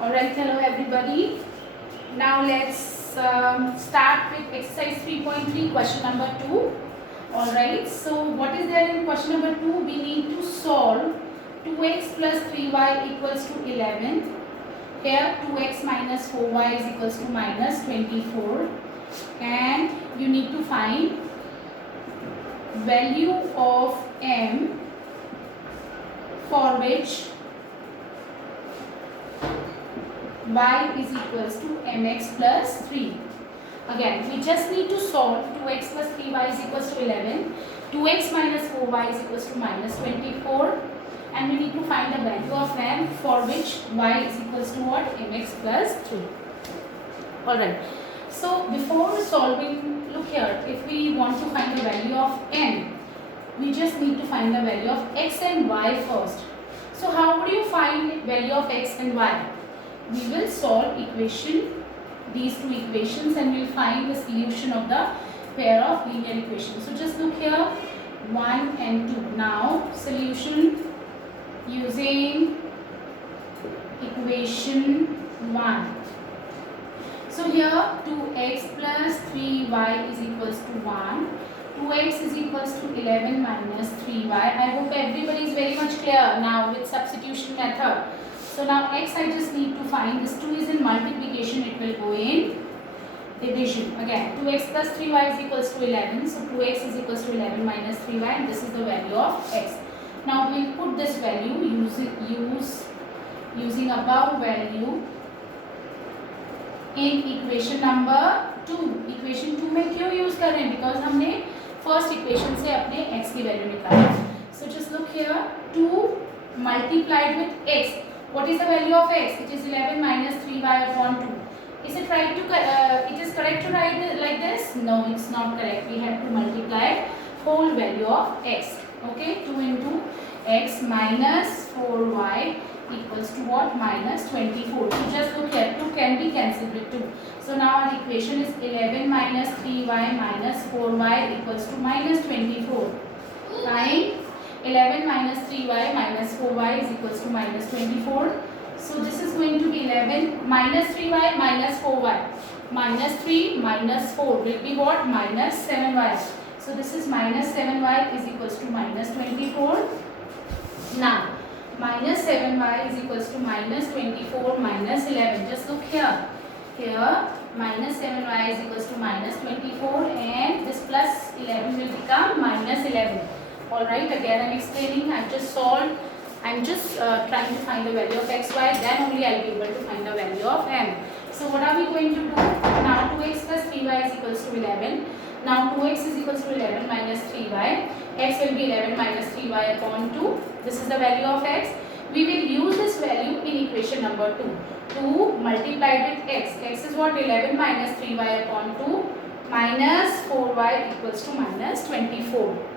Alright, hello everybody. Now let's start with exercise 3.3, question number 2. Alright, so what is there in question number 2? We need to solve 2x plus 3y equals to 11. Here 2x minus 4y is equals to minus 24. And you need to find value of m for which y is equals to mx plus 3. Again, we just need to solve 2x plus 3y is equals to 11. 2x minus 4y is equals to minus 24. And we need to find the value of m for which y is equals to what? Mx plus 3. Alright. So, before solving, look here, if we want to find the value of n, we just need to find the value of x and y first. So, how would you find value of x and y? We will solve these two equations, and we will find the solution of the pair of linear equations. So just look here, 1 and 2. Now solution using equation 1. So here 2x plus 3y is equals to 1. 2x is equals to 11 minus 3y. I hope everybody is very much clear now with substitution method. So now x I just need to find. This 2 is in multiplication, it will go in division. Again 2x plus 3y is equals to 11. So 2x is equals to 11 minus 3y, and this is the value of x. Now we will put this value using above value in equation number 2. Equation 2 में क्यों use कर रहे हैं? Because हमने first equation से अपने x की value निकाली. So just look here, 2 multiplied with x. What is the value of x? It is 11 minus 3y upon 2. Is it right to it is correct to write it like this? No, it's not correct. We have to multiply whole value of x. Okay, 2 into x minus 4y equals to what? Minus 24. So just look here, 2 can be cancelled with 2. So now our equation is 11 minus 3y minus 4y equals to minus 24. Fine. 11 minus 3y minus 4y is equals to minus 24. So this is going to be 11 minus 3y minus 4y. Minus 3 minus 4 will be what? Minus 7y. So this is minus 7y is equals to minus 24. Now minus 7y is equals to minus 24 minus 11. Just look here. Here minus 7y is equals to minus 24, and this plus 11 will become minus 11. Alright, again I am explaining, I just solved, I am just trying to find the value of x, y, then only I will be able to find the value of m. So what are we going to do? Now 2x plus 3y is equals to 11. Now 2x is equals to 11 minus 3y. X will be 11 minus 3y upon 2. This is the value of x. We will use this value in equation number 2. 2 multiplied with x. X is what? 11 minus 3y upon 2 minus 4y equals to minus 24.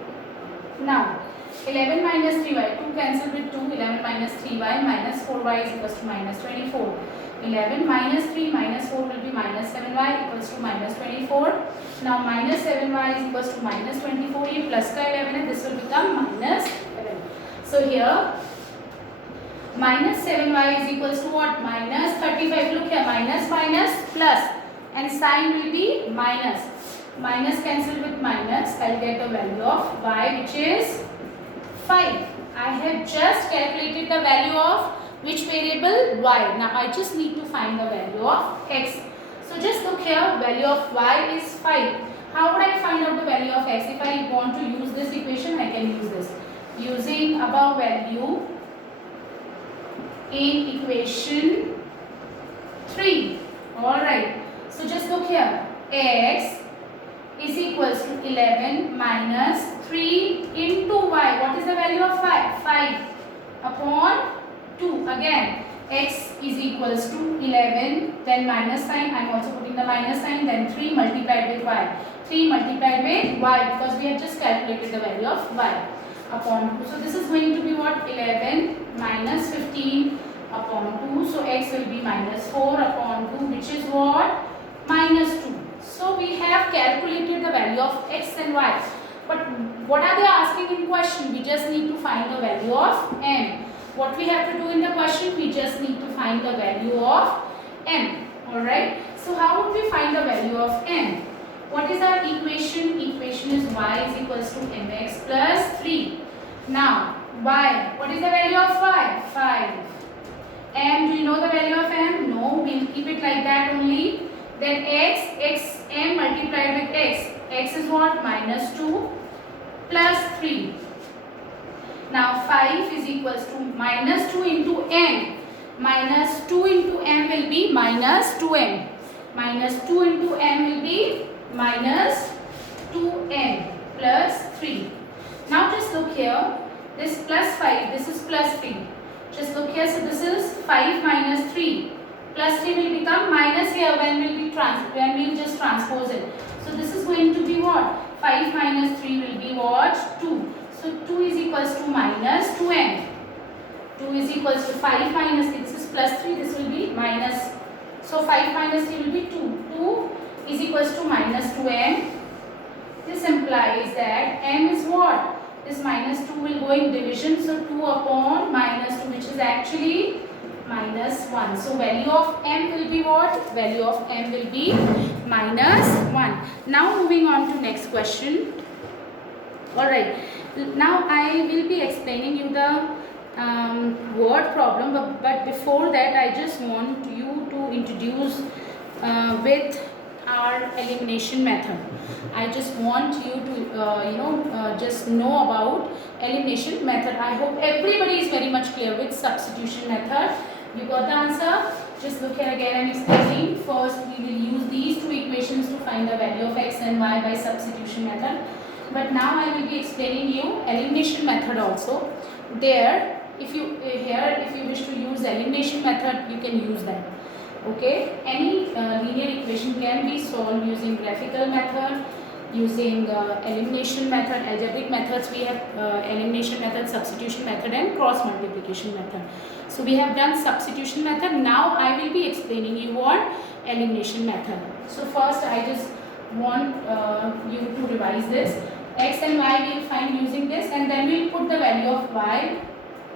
Now 11 minus 3y, 2 cancel with 2, 11 minus 3y minus 4y is equals to minus 24. 11 minus 3 minus 4 will be minus 7y equals to minus 24. Now minus 7y is equals to minus 24. ये plus का 11 है, this will become minus 11. So here minus 7y is equals to what? Minus 35. Look here, minus minus plus, and sign will be minus. Minus cancel with minus, I will get the value of y, which is 5. I have just calculated the value of which variable? Y. Now I just need to find the value of x. So just look here, value of y is 5. How would I find out the value of x? If I want to use this equation, I can use this. Using above value in equation 3. Alright. So just look here, x is equals to 11 minus 3 into y. What is the value of 5? 5 upon 2. Again, x is equals to 11, then minus sign. I am also putting the minus sign, then 3 multiplied with y. 3 multiplied with y, because we have just calculated the value of y upon 2. So this is going to be what? 11 minus 15 upon 2. So x will be minus 4 upon 2, which is what? Minus 2. So we have calculated the value of x and y. But what are they asking in question? We just need to find the value of m. what we have to do in the question, we just need to find the value of m. Alright, so how would we find the value of m? What is our equation? Equation is y is equals to mx plus 3. Now y, what is the value of y? 5. M, do you know the value of m? No, we'll keep it like that only. Then x, m multiplied with x is what? Minus 2 plus 3. Now 5 is equals to minus 2 into m. Minus 2 into m will be minus 2m. Minus 2 into m will be minus 2m plus 3. Now just look here. This plus 5, this is plus 3. Just look here. So this is 5 minus 3. Plus 3 will become minus here when we'll just transpose it. So this is going to be what? 5 minus 3 will be what? 2. So 2 is equals to minus 2m. 2 is equals to 5 minus 3. This is plus 3. This will be minus. So 5 minus 3 will be 2. 2 is equals to minus 2m. This implies that m is what? This minus 2 will go in division. So 2 upon minus 2, which is actually minus 1. So value of m will be what? Value of m will be minus 1. Now moving on to next question. Alright. Now I will be explaining you the word problem, but before that I just want you to introduce with our elimination method. I just want you to just know about elimination method. I hope everybody is very much clear with substitution method. You got the answer? Just look here again. I'm explaining. First we will use these two equations to find the value of x and y by substitution method. But now I will be explaining you elimination method also. There, if you wish to use elimination method, you can use that. Okay, any linear equation can be solved using graphical method, using elimination method, algebraic methods. We have elimination method, substitution method and cross multiplication method. So we have done substitution method. Now I will be explaining you what elimination method. So first I just want you to revise this. X and y we will find using this, and then we will put the value of y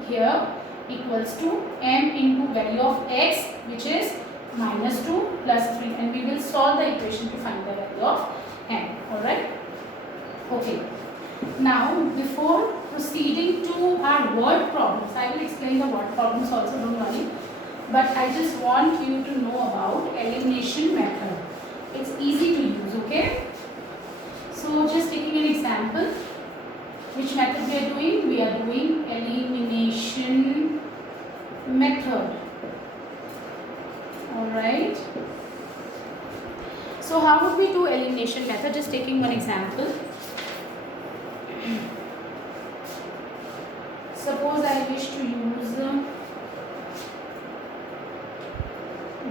here equals to m into value of x, which is minus 2 plus 3, and we will solve the equation to find the value of m. Alright. Okay. Now before proceeding to our word problems, I will explain the word problems also, don't worry. But I just want you to know about elimination method. It's easy to use, okay? So just taking an example, which method we are doing? We are doing elimination method. Alright. So how would we do elimination method? Just taking one example. Suppose I wish to use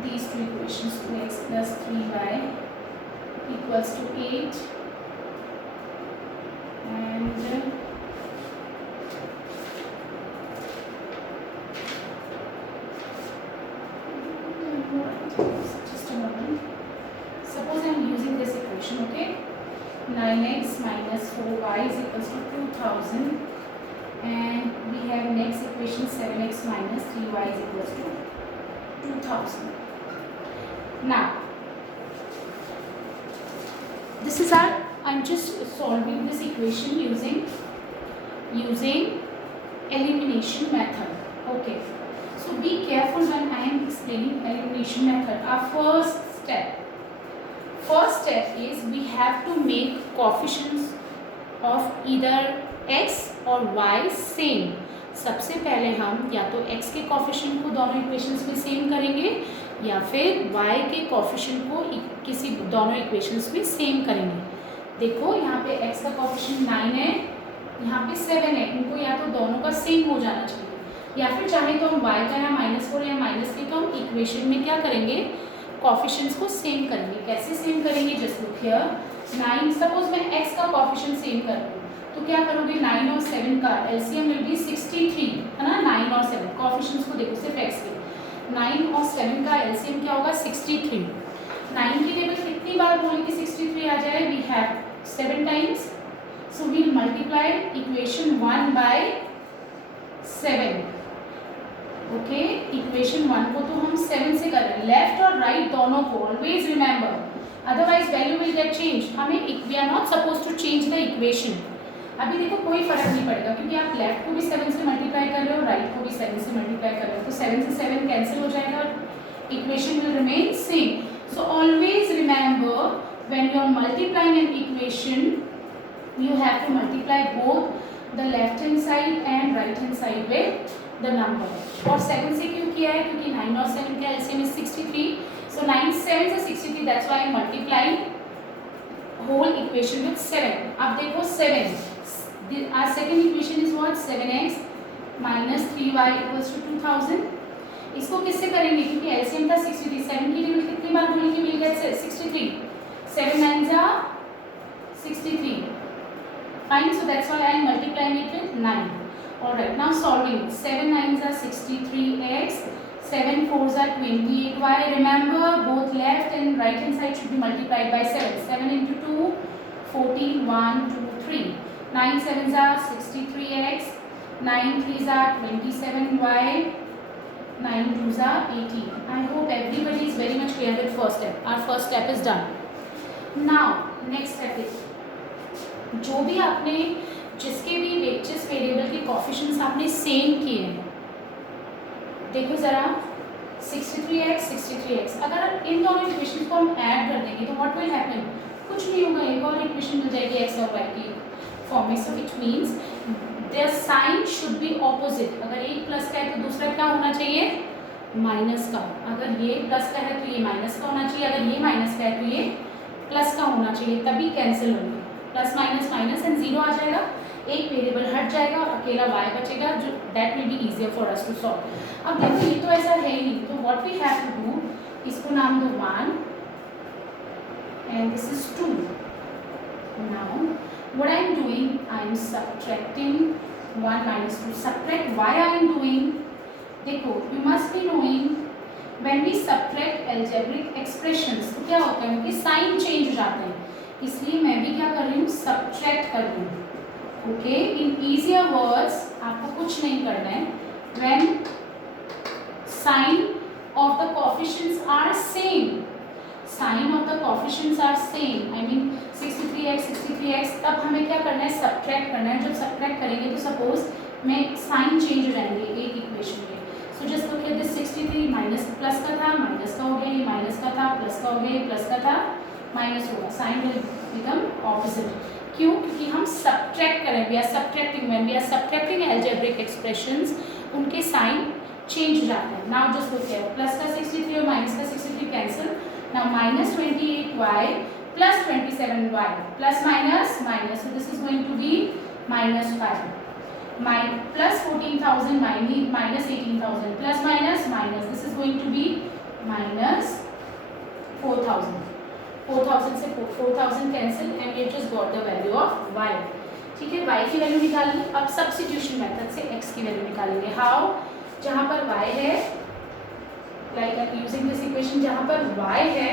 these two equations, 2x plus 3y equals to 8 and just a moment. Suppose I am using this equation, okay? 9x minus 4y is equals to 2000, and we have next equation 7x minus 3y is equals to 2000. Now this is our, I'm just solving this equation using elimination method. Okay, so be careful when I am explaining elimination method. Our first step is we have to make coefficients of either x और y same. सबसे पहले हम या तो x के coefficient को दोनों equations में सेम करेंगे या फिर y के कोफिशिएंट को किसी दोनों इक्वेशंस में सेम करेंगे. देखो यहाँ पे x का कोफिशिएंट 9 है, यहाँ पे 7 है. इनको या तो दोनों का सेम हो जाना चाहिए, या फिर चाहे तो हम y का या -4 या -3 तो हम इक्वेशन में क्या करेंगे, कोफिशिएंट्स को सेम करेंगे. कैसे सेम करेंगे? Just look here. 9, सपोज मैं x का कोफिशिएंट सेम कर दूँ तो क्या करोगे, 9 और 7 का एलसीएम विल बी 63 है ना. 9 और 7 कोफिशिएंट्स को देखो सिर्फ x के. 9 और 7 का एलसीएम क्या होगा, 63. 9 की टेबल कितनी बार बोले कि 63 आ जाए? We have 7 times. So we multiply equation 1 by 7 okay, equation 1 को तो हम 7 से कर रहे हैं, लेफ्ट और राइट दोनों को always remember, otherwise value will get change. हमें we are not suppose to change the equation. अभी देखो कोई फर्क नहीं पड़ेगा क्योंकि आप लेफ्ट को भी 7 से मल्टीप्लाई कर रहे हो, राइट को भी 7 से मल्टीप्लाई कर रहे हो, तो 7 से 7 कैंसिल हो जाएगा और equation will remain same. So always remember when you are multiplying an equation you have to multiply both the left hand side and right hand side with the number। और 7 से क्यों किया है, क्योंकि 9 और 7 का LCM is 63, so 9 7 से 63, that's why I am multiplying whole equation with 7। अब देखो 7, our second equation is what, 7x minus 3y equals to 2000। इसको किससे करेंगे, क्योंकि LCM था 63, 7 की लिमिट कितनी बार बोलेंगे, we'll get 63, 7 9s are 63, fine, so that's why I am multiplying it with 9। Alright, now solving, 7 9s are 63x, 7 4s are 28y, remember both left and right hand side should be multiplied by 7, 7 into 2, 14, 1 2 3, 9 7s are 63x, 9 3s are 27y, 9 2s are 18। I hope everybody is very much clear with first step, our first step is done। Now next step is, जो भी आपने जिसके भी जिस variable के coefficients आपने same किए हैं, देखो ज़रा 63x 63x, अगर इन दोनों इक्वेशन को हम ऐड कर देंगे तो व्हाट विल हैपन, कुछ नहीं होगा, एक और इक्वेशन मिल जाएगी x और y की फॉर्म में। So it means their sign should be opposite. अगर एक प्लस का है तो दूसरा क्या होना चाहिए, माइनस का। अगर ये प्लस का है तो ये माइनस का होना चाहिए, अगर ये माइनस का है तो ये प्लस का होना चाहिए, तभी कैंसिल होंगे। Plus minus minus and zero आ जाएगा, एक वेरिएबल हट जाएगा और अकेला y बचेगा, जो that will be easier for us to solve. अब देखो ये तो ऐसा है ही नहीं, तो what we have to do, इसको नाम दो 1 and this is 2। Now what I am doing, I am subtracting 1 minus 2। Subtract why I am doing, देखो you must be knowing when we subtract algebraic expressions तो क्या होता है, उनके sign change हो जाते हैं, इसलिए मैं भी क्या कर रही हूँ, सबट्रैक्ट कर रही हूँ। ओके, इन इजियर वर्ड्स आपको कुछ नहीं करना है, when sign of the coefficients are same, sign of the coefficients are same, I mean 63x, तब हमें क्या करना है, सबट्रैक्ट करना है। जब सबट्रैक्ट करेंगे तो सपोज में साइन चेंज हो जाएंगे एक इक्वेशन के। सो just look at this 63 minus plus का था, माइनस का हो गया, ये माइनस का था, प्लस का हो गया, ये प्लस का था, माइनस होगा, साइन विल बिकम ऑपोजिट। क्यों, क्योंकि हम सबट्रैक्ट करें, we are subtracting, when we are subtracting algebraic expressions उनके साइन चेंज हो जाते हैं। Now just look here, plus का 63 और माइनस का 63 cancel, now minus 28y plus 27y, plus minus minus, so this is going to be minus 5, plus 14,000 minus 18,000, plus minus minus, this is going to be minus 4,000, 4,000 से 4,000 cancel and we just got the value of y। ठीक है, y की value निकालनी। अब substitution method से x की value निकालेंगे। How, जहाँ पर y है, लाइक यूजिंग दिस इक्वेशन, जहाँ पर y है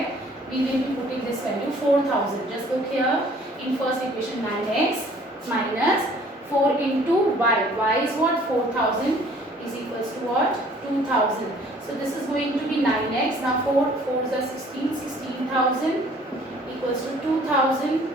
we will be putting this value 4,000। just look here in first equation, 9x minus 4 into y, y is what, 4,000 is equals to what, 2,000, so this is going to be 9x, now 4 4s are 16, 16,000 equals to 2,000,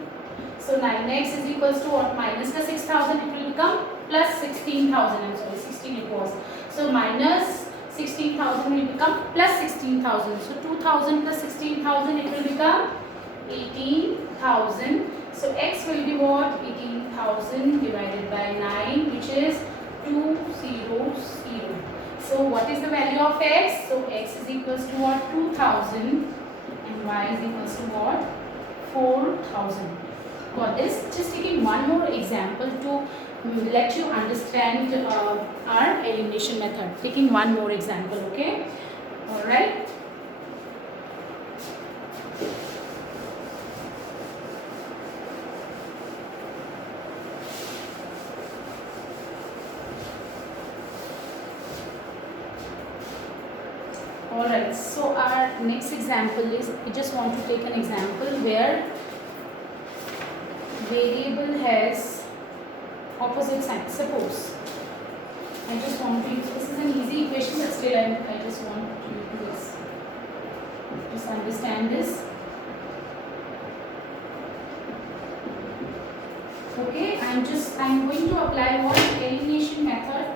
so 9x is equals to what, minus the 6,000, it will become plus 16,000, I'm sorry 16 it was, so minus 16,000 will become plus 16,000, so 2,000 plus 16,000 it will become 18,000, so x will be what, 18,000 divided by 9, which is 200. So what is the value of x? So x is equals to what, 2,000 and y is equals to what, 4,000. Got this? Just taking one more example to let you understand our elimination method. Taking one more example, okay? All right. Alright, so our next example is, we just want to take an example where variable has opposite sign. Suppose I just want to use, this is an easy equation, but still I just want you to just understand this. Okay, I'm going to apply what elimination method,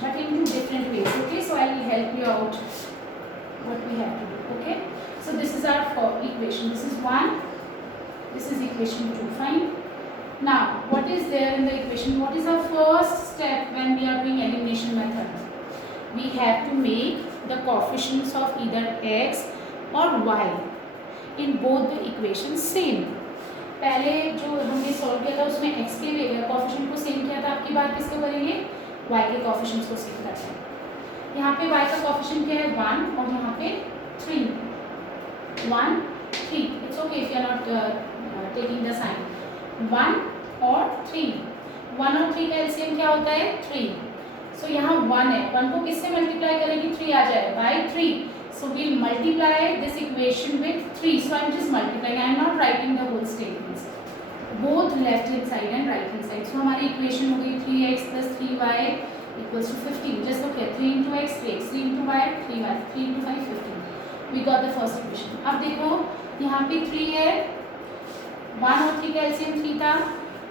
but in two different ways. Okay, so I will help you out what we have to do. Okay, so this is our equation. This is 1. This is equation 2. Fine. Now, what is there in the equation? What is our first step when we are doing elimination method? We have to make the coefficients of either x or y in both the equations same. पहले जो हमने solve किया था उसमें x के coefficient को same किया था. आपकी बात किसको करेंगे? y के कोएफिशिएंट्स को सेम करते हैं. यहाँ पे y का कोएफिशिएंट क्या है? 1 और यहाँ पे 3. 1 3. It's okay if you are not taking the sign. 1 और 3. 1 और 3 का एलसीएम क्या होता है? 3. सो यहाँ 1 है. 1 को किससे मल्टीप्लाई करेंगे? 3 आ जाए bye 3. So we'll multiply this equation with 3. So I'm just multiplying. I'm not writing the whole statements. Both left hand side and right hand side. So हमारी equation हो गई 3x plus 3y equals to 15. Just look here. 3 into x 3x, 3 into y 3y, 3 into 5 15. We got the first equation. अब देखो यहाँ पे 3 है. 1 और 3 का LCM 3 था.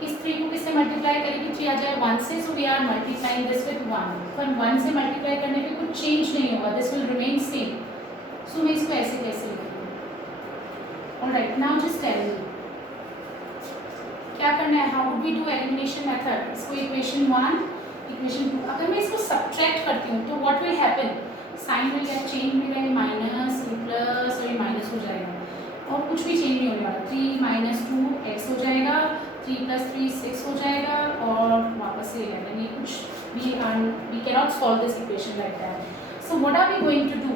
इस 3 को किससे मल्टीप्लाई करेंगे? 3 आ जाए 1 से. So we are multiplying this with 1. पर 1 से मल्टीप्लाई करने पे कुछ चेंज नहीं होगा. This will remain same. So मैं इसको ऐसे कैसे लिखूँ? Alright, now just tell me क्या करना है? How would we do elimination method? इसको equation 1, equation 2. अगर मैं इसको subtract करती हूँ तो what will happen? Sign will get change. मेरा ये माइनस ये प्लस और ये माइनस हो जाएगा और कुछ भी चेंज नहीं होने वाला. 3 minus 2 x हो जाएगा. 3 plus 3 6 हो जाएगा और वापस से 11. ये कुछ we cannot solve this equation like that. So what are we going to do?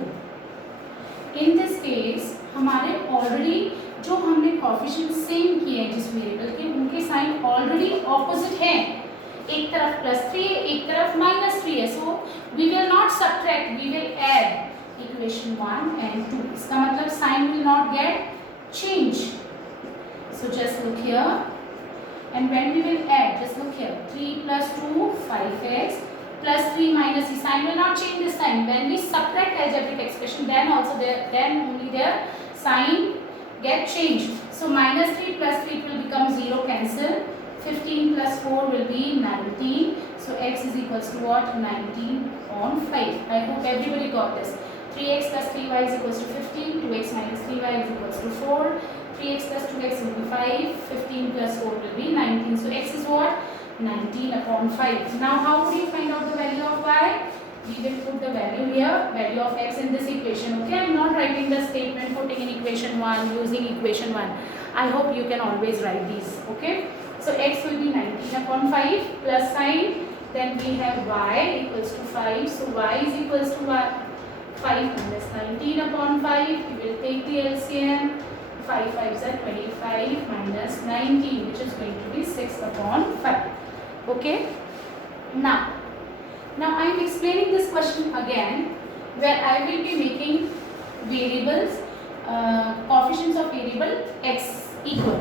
In this case हमारे ऑलरेडी जो हमने कोएफिशिएंट सेम किए हैं जिस वेरिएबल के, उनके साइन ऑलरेडी ऑपोजिट हैं. एक तरफ +3 है, एक तरफ -3 है. So we will not subtract, we will add equation 1 and 2. इसका मतलब sign will not get change. So just look here and when we will add, just look here, 3 plus 2 5x plus 3 minus the sign will not change this time. When we subtract algebraic expression, then only their sign get changed. So minus 3 plus 3 will become 0, cancel. 15 plus 4 will be 19. So x is equals to what? 19 on 5. I hope everybody got this. 3x plus 3y is equals to 15. 2x minus 3y is equals to 4. 3x plus 2x will be 5. 15 plus 4 will be 19. So x is what? 19 upon 5. Now how would you find out the value of y? We will put the value here, value of x in this equation. Okay, I am not writing the statement putting in equation 1 using equation 1. I hope you can always write these. Okay, so x will be 19 upon 5 plus sign. Then we have y equals to 5. So y is equals to 5 minus 19 upon 5. We will take the LCM. 5 5s are 25 minus 19, which is going to be 6 upon 5. Okay, now I am explaining this question again, where I will be making variables, coefficients of variable x equal.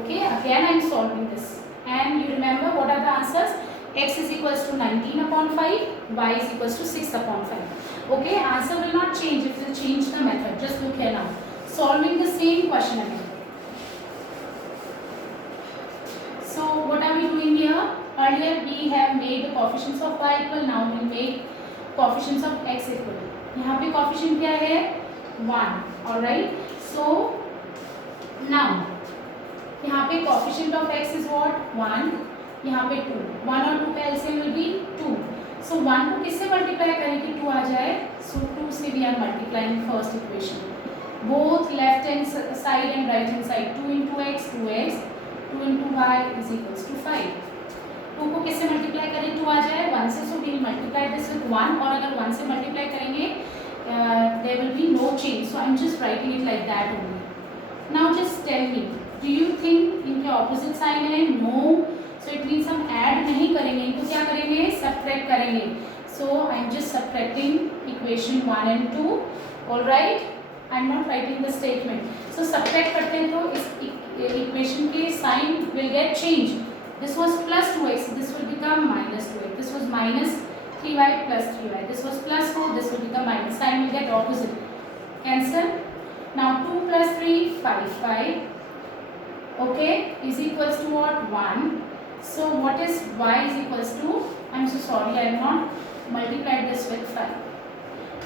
Okay, again I am solving this, and you remember what are the answers? X is equals to 19 upon 5, y is equals to 6 upon 5. Okay, answer will not change, it will change the method. Just look here now, solving the same question again. So what are we doing here? Earlier we have made the coefficients of y equal. Now we make coefficients of x equal. यहाँ पे coefficient क्या है? 1. Alright. So now यहाँ पे coefficient of x is what? 1. यहाँ पे 2. 1 और 2 का LCM will be 2. So 1 को किससे multiply करें कि 2 आ जाए? So 2 से we are multiplying first equation. Both left hand side and right hand side. 2 into x 2x. 2 into y is equals to 5. 2 को किससे मल्टीप्लाई करें? 2 आ जाए 1 से. So we multiply this with 1, और अगर 1 से मल्टीप्लाई करेंगे there will be no change. So I am just writing it like that only. Now just tell me, do you think इनके ऑपोजिट साइन है? नो. सो इट मीन्स हम add नहीं करेंगे, इनको क्या करेंगे? सब्ट्रैक्ट करेंगे. So I am just subtracting equation 1 and 2. Alright, I am not writing the statement. So subtract करते हैं तो इस इक्वेशन के sign will get change. This was plus 2x, this will become minus 2x. This was minus 3y plus 3y. This was plus 4, this will become minus. Sign will get opposite. Cancel. Now 2 plus 3, 5. Okay, is equals to what? 1. So what is y is equals to? I'm so sorry, I have not multiplied this with 5.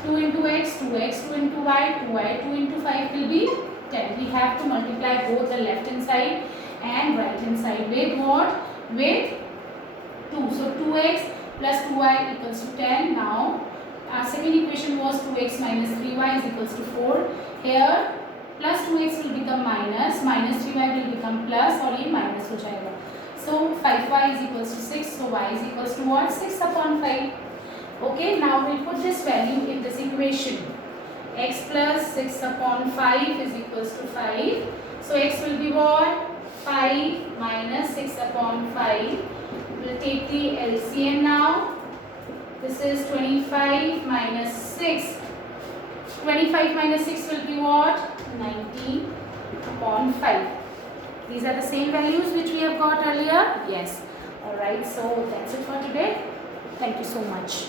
2 into x, 2x, 2 into y, 2y, 2 into 5 will be 10. We have to multiply both the left hand side and right hand side with what? With 2. So 2x plus 2y equals to 10. Now our second equation was 2x minus 3y is equals to 4. Here plus 2x will become minus 3y will become plus और ये minus हो जाएगा. So 5y is equals to 6. So y is equals to what? 6 upon 5. Okay, now we'll put this value in this equation. X plus 6 upon 5 is equals to 5. So x will be what? 5 minus 6 upon 5. We'll take the LCM now. This is 25 minus 6. 25 minus 6 will be what? 19 upon 5. These are the same values which we have got earlier. Yes. Alright, so that's it for today. Thank you so much.